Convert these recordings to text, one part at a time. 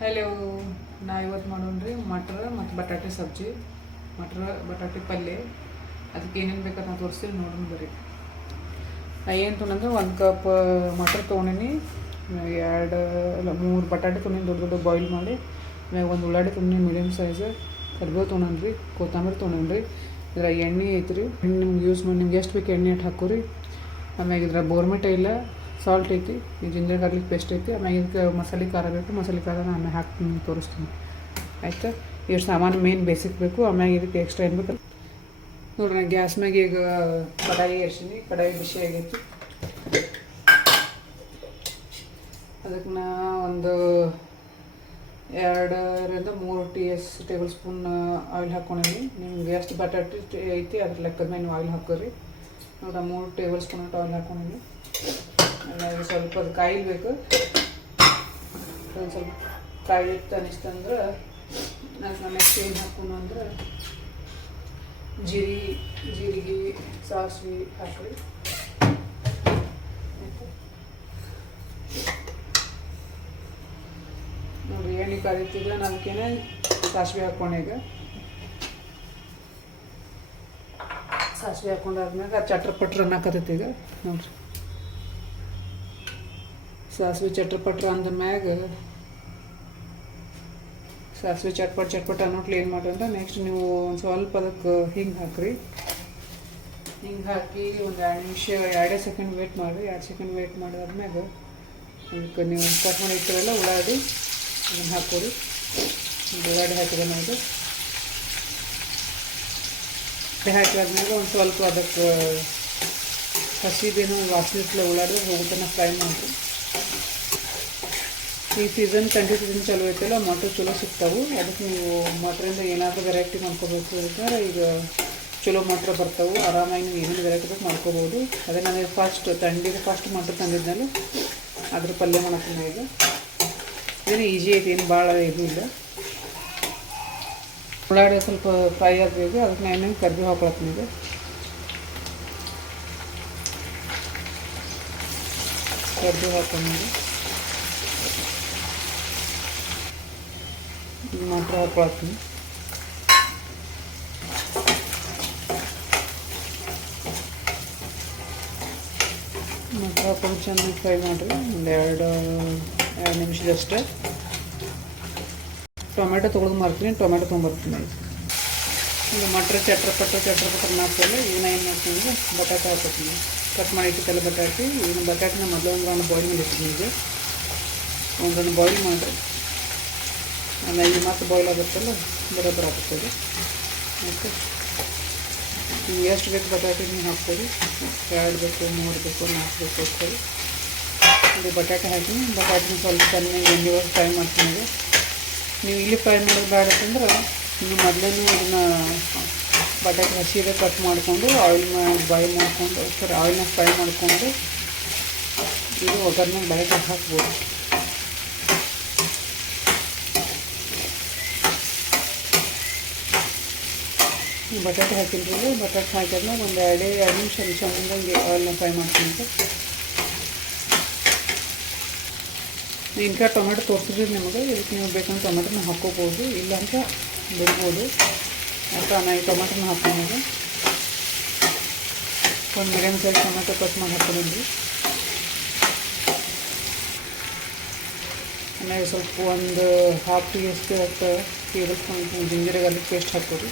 Hello ನಾ ಇವತ್ತು ಮಾಡೋಣ್ರಿ ಮಟ್ರ ಮತ್ತು ಬಟಾಟೆ ಸಬ್ಜಿ. ಮಟ್ರ, ಬಟಾಟೆ ಪಲ್ಯ. ಅದಕ್ಕೆ ಏನೇನು ಬೇಕಂತ ನಾನು ತೋರಿಸಿ ನೋಡೋಣ ಬರ್ರಿ. ನಾ ಏನು ತೊಗೊಂಡ್ರೆ ಒಂದು ಕಪ್ ಮಟ್ರ್ ತೊಗೊಂಡಿನಿ. ಎರಡು, ಅಲ್ಲ, ಮೂರು ಬಟಾಟೆ ತೊಗೊಂಡಿನಿ, ದೊಡ್ಡ ದೊಡ್ಡ ಬಾಯ್ಲ್ ಮಾಡಿ. ಒಂದು ಉಳ್ಳಾಡಿ ತೊಗೊಂಡಿನಿ ಮೀಡಿಯಮ್ ಸೈಜ್. ಕರ್ಬೇವು ತೊಗೊಂಡ್ರಿ ಕೊತ್ತಂಬರಿ ತೊಗೊಂಡ್ರಿ ಇದ್ರ ಎಣ್ಣೆ ಐತ್ರಿ. ನಿಮ್ಗೆ ಯೂಸ್ ಮಾಡಿ ನಿಮ್ಗೆ ಎಷ್ಟು ಬೇಕು ಎಣ್ಣೆ ಅಟ್ಟು ಹಾಕೋರಿ. ಆಮ್ಯಾಗ ಇದ್ರ ಬೋರ್ಮೆಟ್ ಇಲ್ಲ. ಸಾಲ್ಟ್ ಐತಿ, ಈ ಜಿಂಜರ್ ಗಾರ್ಲಿಕ್ ಪೇಸ್ಟ್ ಐತಿ ಆಮೇಲೆ ಇದಕ್ಕೆ ಮಸಾಲೆ ಖಾರ ಬೇಕು, ಮಸಾಲೆ ಖಾರ ನಾನು ಆಮೇಲೆ ಹಾಕ್ತೀನಿ ತೋರಿಸ್ತೀನಿ. ಆಯಿತಾ? ಇಷ್ಟು ಸಾಮಾನು ಮೇನ್ ಬೇಸಿಕ್ ಬೇಕು, ಆಮ್ಯಾಗ ಇದಕ್ಕೆ ಎಕ್ಸ್ಟ್ರಾ ಏನು ಬೇಕು ನೋಡ್ರಿ ನಾನು ಗ್ಯಾಸ್ ಮ್ಯಾಗ ಈಗ ಕಡಾಯಿ ಏರ್ಸೀನಿ ಕಡಾಯಿ ಬಿಸಿ ಆಗೈತಿ. ಅದಕ್ಕೆ ನಾ ಒಂದು ಎರಡರಿಂದ ಮೂರು T S tablespoon oil ಹಾಕ್ಕೊಂಡಿನಿ ನಿಮ್ಗೆ ಎಷ್ಟು ಬಟಾಟೆ ಐತಿ ಅದ್ರ ಲೆಕ್ಕದ ಮೇಲೆ ನೀವು ಆಯಿಲ್ ಹಾಕೋರಿ ನೋಡ್ರಿ ಮೂರು ಟೇಬಲ್ ಸ್ಪೂನ್ ಆಯಿಲ್ ಹಾಕ್ಕೊಂಡಿನಿ ಆಮೇಲೆ ಸ್ವಲ್ಪ ಅದು ಕಾಯಿಲ್ಬೇಕು. ಒಂದು ಸ್ವಲ್ಪ ಕಾಯಿತ್ತು ಅನಿಸ್ತಂದ್ರೆ ನಾನು ನೆಕ್ಸ್ಟ್ ಏನು ಹಾಕೋಣ ಅಂದ್ರೆ ಜೀರಿ, ಜೀರಿಗೆ, ಸಾಸಿವೆ ಹಾಕ್ರಿ. ನೋಡಿ ಎಣ್ಣೆ ಕಾದಿತ್ತಿಲ್ಲ ಅದಕ್ಕೇನೆ ಸಾಸಿವೆ ಹಾಕ್ಕೊಂಡೆ ಈಗ. ಸಾಸಿವೆ ಹಾಕೊಂಡಾದ್ಮ್ಯಾಗ ಚಟ್ರ ಪಟ್ರ ಅನ್ನಕತ್ತೈತಿ ಈಗ. ನೋಡ್ರಿ. ಸಾಸಿವೆ ಚಟ್ರಪಟ್ರ ಅಂದ ಮ್ಯಾಗ, ಸಾಸಿವೆ ಚಟ್ಪಟ್ ಚಟ್ಪಟ್ ಅನ್ನೋಟ್ಲಿ ಏನು ಮಾಡ್ರಿ ನೆಕ್ಸ್ಟ್ ನೀವು ಒಂದು ಸ್ವಲ್ಪ ಅದಕ್ಕೆ ಹಿಂಗೆ ಹಾಕ್ರಿ. ಹಿಂಗೆ ಹಾಕಿ ಒಂದು ಎರಡು ನಿಮಿಷ, ಎರಡೇ ಸೆಕೆಂಡ್ ವೇಟ್ ಮಾಡಿರಿ. ಎರಡು ಸೆಕೆಂಡ್ ವೇಟ್ ಮಾಡಿದಾದ್ಮ್ಯಾಗ ಅದಕ್ಕೆ ನೀವು ಕಟ್ ಮಾಡಿ ಇಟ್ಟಿರಲ್ಲ ಉಳ್ಳಾಡಿ ಅದನ್ನು ಹಾಕೋರಿ ಉಳ್ಳಾಗಡ್ಡಿ ಹಾಕಿದ ನಾವು ಹಾಕಿದಾದ್ಮ್ಯಾಗ ಒಂದು ಸ್ವಲ್ಪ ಅದಕ್ಕೆ ಹಸಿದೇನು ವಾಸನೆ ಹೋಗುತ್ತೆ ಹೋಗುತ್ತನ ಫ್ರೈ ಮಾಡಿರಿ. ಈ ಸೀಸನ್ ಕಂಟಿ ಸೀಸನ್ ಚಲೋ ಐತಲ್ಲ ಮಟರ್ ಚಲೋ ಸಿಗ್ತಾವೆ. ಅದಕ್ಕೆ ನೀವು ಮಟ್ರಿಂದ ಏನಾದರೂ ವೆರೈಟಿ ಮಾಡ್ಕೋಬೇಕು ಅಂತಂದ್ರೆ ಈಗ ಚಲೋ ಮಟ್ರ ಬರ್ತಾವೆ. ಆರಾಮಾಗಿ ನೀವು ಏನೇನು ವೆರೈಟಿ ಬೇಕು ಮಾಡ್ಕೋಬೋದು. ಅದೇ ನಾನು ಫಸ್ಟ್ ತಂಡಿಗೆ ಫಸ್ಟ್ ಮಟ್ರ್ ತಂದಿದ್ನಲ್ಲ, ಅದ್ರ ಪಲ್ಯ ಮಾಡ್ತೀನಿ ಈಗ. ಇದೇನು ಈಜಿ ಐತೆ, ಏನು ಭಾಳ ಇದು ಇಲ್ಲ. ಉಳ್ಳಾಡಿ ಸ್ವಲ್ಪ ಫ್ರೈ ಆಗಬೇಕು, ಅದಕ್ಕೆ ನಾನು ಕರ್ಬೇವು ಹಾಕೊಳತ್ತೀನಿ ಈಗ. ಕರ್ಬೇವು ಹಾಕೊಂಡ್ಮೇಲೆ ಮಾತ್ರ ಹಾಕೊಳತ್ತೀನಿ ಮಾತ್ರ ಹಾಕೊಂಡು ಚೆನ್ನಾಗಿ ಫ್ರೈ ಮಾಡಿರಿ ಒಂದು ಎರಡು ಎರಡು ನಿಮಿಷದಷ್ಟೇ ಟೊಮೆಟೊ ತೊಗೊಳೋದು ಮಾಡ್ತೀನಿ ಟೊಮೆಟೊ ತೊಗೊಂಬರ್ತೀನಿ ಈಗ ಮಟ್ರ ಚಟ್ರ ಪಟ್ರ ಚಟ್ರ ಪಟ್ರ ಮಾಡ್ತೀವಲ್ಲ ಇವನ್ನ ಏನು ಮಾಡ್ತೀನಿ ಅಂದರೆ ಬಟಾಟೆ ಹಾಕೋತೀನಿ ಕಟ್ ಮಾಡಿ ಇಟ್ಟಿದ್ದೆಲ್ಲ ಬಟಾಟೆ ಇನ್ನು ಬಟಾಟೆನ ಮೊದಲು ಒಂದು ರೌಂಡ್ ಬಾಯ್ಲ್ ಇಟ್ಟಿದ್ದೀನಿ ಈಗ. ಒಂದು ರೌಂಡ್ ಬಾಯ್ಲ್ ಮಾಡಿ ಆಮೇಲೆ ಇದು ಮತ್ತೆ ಬಾಯ್ಲ್ ಆಗುತ್ತಲ್ಲ ಬರೋಬ್ಬರ ಆಗುತ್ತದೆ ಓಕೆ ನೀವು ಎಷ್ಟು ಬೇಕು ಬಟಾಟೆ ನೀವು ಹಾಕ್ತೀರಿ? ಎರಡು ಬೇಕು, ಮೂರು ಬೇಕು, ನಾಲ್ಕು ಬೇಕು ಹಾಕ್ತೀರಿ ಇದು ಬಟಾಟೆ ಹಾಕಿ ಬಟಾಟೆನ ಸ್ವಲ್ಪ ಚೆನ್ನಾಗಿ ಎಣ್ಣೆ ಒಳಗೆ ಫ್ರೈ ಮಾಡ್ತೀನಿ ನೀವು ಇಲ್ಲಿ ಫ್ರೈ ಮಾಡೋದು ಬೇಡ ಅಂತಂದ್ರೆ ನೀವು ಮೊದಲೇ ಇದನ್ನು ಬಟಾಟೆ ಸೀರೆ ಕಟ್ ಮಾಡಿಕೊಂಡು ಆಯಿಲ್ ಬಾಯ್ಲ್ ಮಾಡಿಕೊಂಡು ಸರಿ ಆಯಿಲ್ನ ಫ್ರೈ ಮಾಡಿಕೊಂಡು ಇದು ಒಗ್ಗರಣೆ ಬಟಾಟೆ ಹಾಕ್ಬೋದು. ಬಟಾಟೆ ಹಾಕಿದ್ರಿ ಬಟಾಟೆ ಹಾಕಿದ್ಮೇಲೆ ಒಂದು ಎರಡೇ, ಎರಡು ನಿಮಿಷ ನಿಮಿಷ ಮುಂದಂಗೆ ಆಯಿಲ್ನ ಫ್ರೈ ಮಾಡ್ಕೊಂಡು ಇನ್ಕ ಟೊಮೆಟೊ ತೋರಿಸಿದ್ರೆ ನಿಮಗೆ ಇದಕ್ಕೆ ನೀವು ಬೇಕಂದ್ರೆ ಟೊಮೆಟೊನ ಹಾಕ್ಕೋಬೋದು ಇಲ್ಲ ಅಂತ ಬಿಡ್ಬೋದು. ನಾನು ಈ ಟೊಮೆಟೊನ ಹಾಕ್ಕೊಂಡಿದ್ದೆ. ಒಂದು ಮೀಡಿಯಮ್ ಸೈಜ್ ಟೊಮೆಟೊ ಕಟ್ ಮಾಡಿ ಹಾಕೊಂಡಿದ್ವಿ ಆಮೇಲೆ ಸ್ವಲ್ಪ ಒಂದು ಹಾಫ್ ಟೀ ಅಷ್ಟು ಅಷ್ಟು tablespoon ginger garlic paste ಹಾಕೋರಿ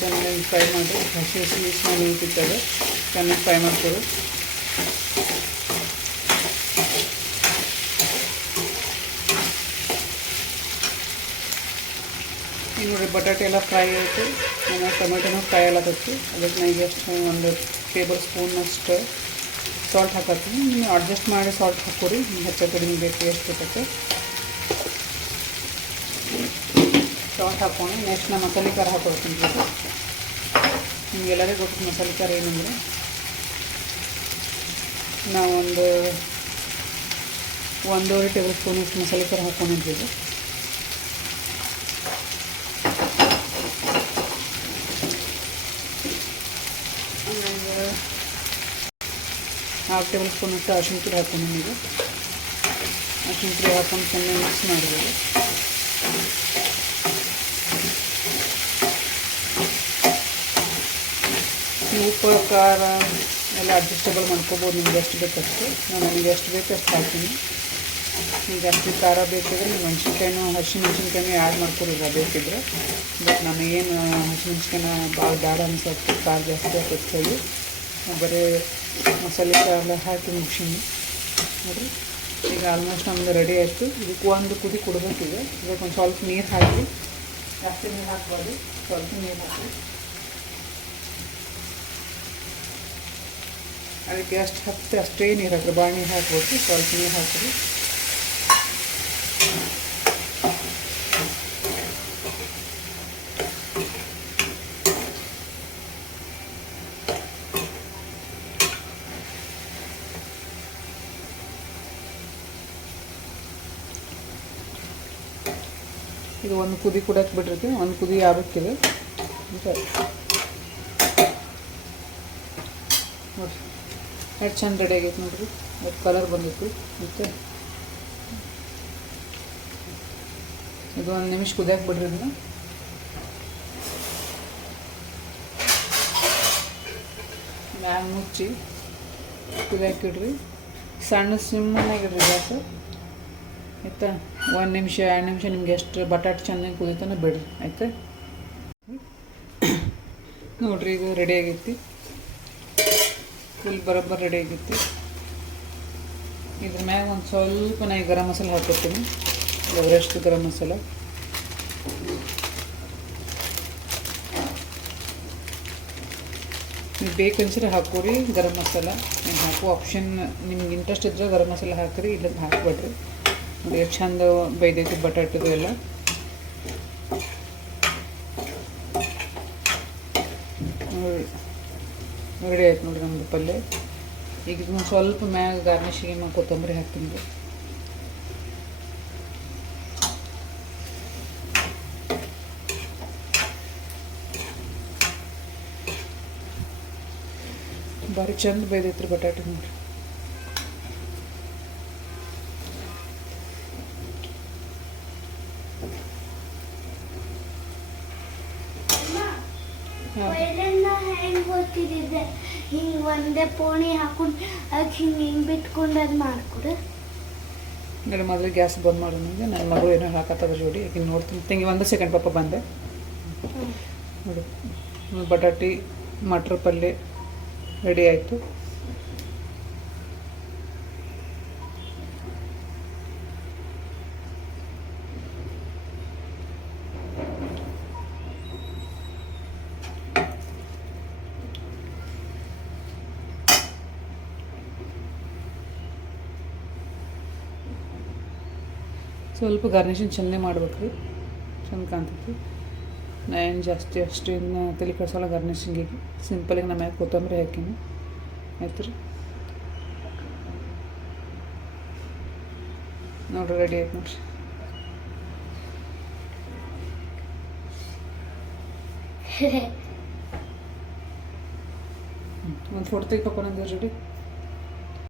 ಚೆನ್ನಾಗಿ ಫ್ರೈ ಮಾಡಿ ಹಸಿ ಹಸಿ ಮಿಕ್ಸ್ ಮಾಡಿ ಚೆನ್ನಾಗಿ ಫ್ರೈ ಮಾಡ್ಕೊರಿ ನೋಡಿ ಬಟಾಟೆ ಎಲ್ಲ ಫ್ರೈ ಆಯಿತು. ಆಮೇಲೆ ಟೊಮೆಟೊನೂ ಫ್ರೈ ಆಗತ್ತೈತಿ ಅದಕ್ಕೆ ನನಗೆ ಎಷ್ಟು ಒಂದು ಟೇಬಲ್ ಸ್ಪೂನಷ್ಟು ಸಾಲ್ಟ್ ಹಾಕತ್ತೀನಿ. ನೀವು ಅಡ್ಜಸ್ಟ್ ಮಾಡಿ ಸಾಲ್ಟ್ ಹಾಕೋರಿ ಹೆಚ್ಚು ಕಡಿಮೆ ಬೇಕು, ಎಷ್ಟು ಬೇಕತ್ತೆ ಸಾಲ್ಟ್ ಹಾಕೊಂಡು ನೆಕ್ಸ್ಟ್ ನಾನು ಮಸಾಲೆ ಖಾರ ಹಾಕೊಳ್ತೀನಿ ನಿಮಗೆಲ್ಲರಿಗೂ ಗೊತ್ತು ಮಸಾಲೆ ಖಾರ ಏನಂದರೆ, ನಾವೊಂದು ಒಂದೂವರೆ ಟೇಬಲ್ ಸ್ಪೂನಷ್ಟು ಮಸಾಲೆ ಖಾರ ಹಾಕ್ಕೊಂಡಿದ್ದೀವಿ ಆಮೇಲೆ ಹಾಫ್ ಟೇಬಲ್ ಸ್ಪೂನ್ ಅಷ್ಟು ಅರ್ಶಿನ ಪುಡಿ ಹಾಕೊಂಡು ನೀವು ಅರ್ಶಿನ ಪುಡಿ ಹಾಕೊಂಡು ಚೆನ್ನಾಗಿ ಮಿಕ್ಸ್ ಮಾಡಬೇಕು ಉಪ್ಪು, ಖಾರ ಎಲ್ಲ ಅಡ್ಜಸ್ಟೇಬಲ್ ಮಾಡ್ಕೋಬೋದು. ನಿಮ್ಗೆ ಎಷ್ಟು ಬೇಕಷ್ಟು ನಾನು ನನಗೆ ಎಷ್ಟು ಬೇಕು ಅಷ್ಟು ಹಾಕ್ತೀನಿ. ನಿಮ್ಗೆ ಜಾಸ್ತಿ ಖಾರ ಬೇಕಿದ್ರೆ ನೀವು ಮೆಣಸಿನ್ಕಾಯಿನೂ, ಹಸಿಮೆಣ್ಸಿನ್ಕಾಯಿನೂ ಆ್ಯಡ್ ಮಾಡ್ಕೊಡಿಲ್ಲ ಬೇಕಿದ್ರೆ. ಬಟ್ ನನಗೇನು ಹಸಿಮೆಣ್ಸಿನ್ಕಾಯಿನ ಭಾಳ ಬೇಡ ಅನ್ಸುತ್ತೆ ಖಾರ ಜಾಸ್ತಿ ಹಾಕಿ ಬರೀ ಮಸಾಲೆ ಎಲ್ಲ ಹಾಕಿ ಮುಗಿಸಿನಿ. ನೋಡಿರಿ? ಈಗ ಆಲ್ಮೋಸ್ಟ್ ನಮ್ದು ರೆಡಿ ಆಯಿತು. ಇದಕ್ಕೆ ಒಂದು ಕುದಿ ಕೊಡಬೇಕಿದೆ. ಇದಕ್ಕೆ ಒಂದು ಸ್ವಲ್ಪ ನೀರು ಹಾಕಿ. ಜಾಸ್ತಿ ನೀರು ಹಾಕ್ಬಾರ್ದು. ಸ್ವಲ್ಪ ನೀರು ಹಾಕಿ. ಅದಕ್ಕೆ ಅಷ್ಟು ಹತ್ತು ಅಷ್ಟೇ ನೀರು ಹಾಕಿರಿ. ಭಾಳ ನೀರು ಸ್ವಲ್ಪ ನೀರು ಹಾಕಿರಿ. ಇದು ಒಂದು ಕುದಿ ಕುಡಕ್ಕೆ ಬಿಟ್ಟಿರ್ತೀನಿ ಒಂದು ಕುದಿ ಆಗಕ್ಕಿದೆ ನೋಡಿ. ಎಷ್ಟು ಚೆಂದ ರೆಡಿ ಆಗೈತೆ ನೋಡಿರಿ. ಎಷ್ಟು ಕಲರ್ ಬಂದಿತ್ತು. ಮತ್ತು? ಇದು ಒಂದು ನಿಮಿಷ ಕುದಿಯಕ್ಕೆ ಬಿಡ್ರಿ ಇದನ್ನ. ಮ್ಯಾಲ ಮುಚ್ಚಿ ಕುದಿಯಕ್ಕೆ ಸಣ್ಣ ಸಿಮ್ಮನಾಗಿಡ್ರಿ ಗ್ಯಾಸ್. ಆಯ್ತಾ? ಒಂದು ನಿಮಿಷ, ಎರಡು ನಿಮಿಷ ನಿಮ್ಗೆ ಎಷ್ಟು ಬಟಾಟೆ ಚೆನ್ನಾಗಿ ಕುದಿತಾನೆ ಬಿಡ್ರಿ, ಆಯ್ತಾ? ನೋಡ್ರಿ, ಇದು ರೆಡಿ ಆಗೈತಿ. ಫುಲ್ ಬರೋಬ್ಬರ್ ರೆಡಿ ಆಗೈತಿ. ಇದ್ರ ಮ್ಯಾಗ ಒಂದು ಸ್ವಲ್ಪ ನಾ ಗರಂ ಮಸಾಲೆ ಹಾಕಿರ್ತೀನಿ. ಎವರೆಸ್ಟ್ ಗರಂ ಮಸಾಲ. ನೀವು ಬೇಕನ್ಸಿದ್ರೆ ಹಾಕೋರಿ ಗರಂ ಮಸಾಲ. ನೀವು ಹಾಕೋ ಆಪ್ಷನ್ ನಿಮ್ಗೆ ಇಂಟ್ರೆಸ್ಟ್ ಇದ್ರೆ ಗರಂ ಮಸಾಲೆ ಹಾಕಿರಿ ಇಲ್ಲ ಹಾಕ್ಬೇಡ್ರಿ. ನೋಡಿ ಎಷ್ಟು ಚಂದ ಬೈದೈತಿ ಬಟಾಟದು ಎಲ್ಲ. ರೆಡಿ ಆಯ್ತು ನೋಡಿರಿ ನಮ್ಮದು ಪಲ್ಯ. ಈಗ ಸ್ವಲ್ಪ ಮ್ಯಾಗ ಗಾರ್ನಿಶಿಗೆ ಮಾಡಿ ಕೊತ್ತಂಬರಿ ಹಾಕ್ತೀನಿ ಭಾರಿ ಚಂದ ಬೈದೈತ್ರಿ ಬಟಾಟೆ ನೋಡ್ರಿ. ಹಾಂ ಹೆಂಗೆ ಹೆಂಗ್ ಗೊತ್ತಿದ್ದೆ ಹಿಂಗ್ ಒಂದೇ ಪೋಣಿ ಹಾಕೊಂಡು ಅದಕ್ಕೆ ಹಿಂಗ್ ಹಿಂಗ್ ಬಿಟ್ಕೊಂಡು ಅದು ಮಾಡ್ಕೊಡು. ನೋಡಿ ಮೊದಲು ಗ್ಯಾಸ್ ಬಂದ್ ಮಾಡಿ ನನಗೆ ನನ್ನ ಮಗಳು ಏನೋ ಹಾಕತ್ತದ ಜೋಡಿ. ಈಗ ನೋಡ್ತೀನಿ. ತಂಗಿ ಒಂದು ಸೆಕೆಂಡ್ ಪಾಪ ಬಂದೆ. ನೋಡಿ. ಬಟಾಟಿ ಮಟ್ರ್ ಪಲ್ಯ ರೆಡಿ ಆಯಿತು. ಸ್ವಲ್ಪ ಗಾರ್ನಿಷಿಂಗ್ ಚೆನ್ನಾಗಿ ಮಾಡ್ಬೇಕು ರೀ. ಚಂದ ಕಾಣ್ತೈತಿ. ನಾ ಏನು ಜಾಸ್ತಿ ಅಷ್ಟು ಇನ್ನು ತಲೆ ಕೆಡ್ಸೋಲ್ಲ ಗಾರ್ನಿಷಿಂಗಿಗೆ ಸಿಂಪಲಿಗೆ ನಮ್ಮ ಮ್ಯಾಗ ಕೊತ್ತಂಬರಿ ಹಾಕಿನಿ ಆಯ್ತು ರೀ. ನೋಡ್ರಿ ರೆಡಿ ಆಯ್ತು ನೋಡ್ರಿ. ಒಂದು ಫೋಟೋ ತೆಗಿಬೇಕು ನಂದು ರೆಡಿ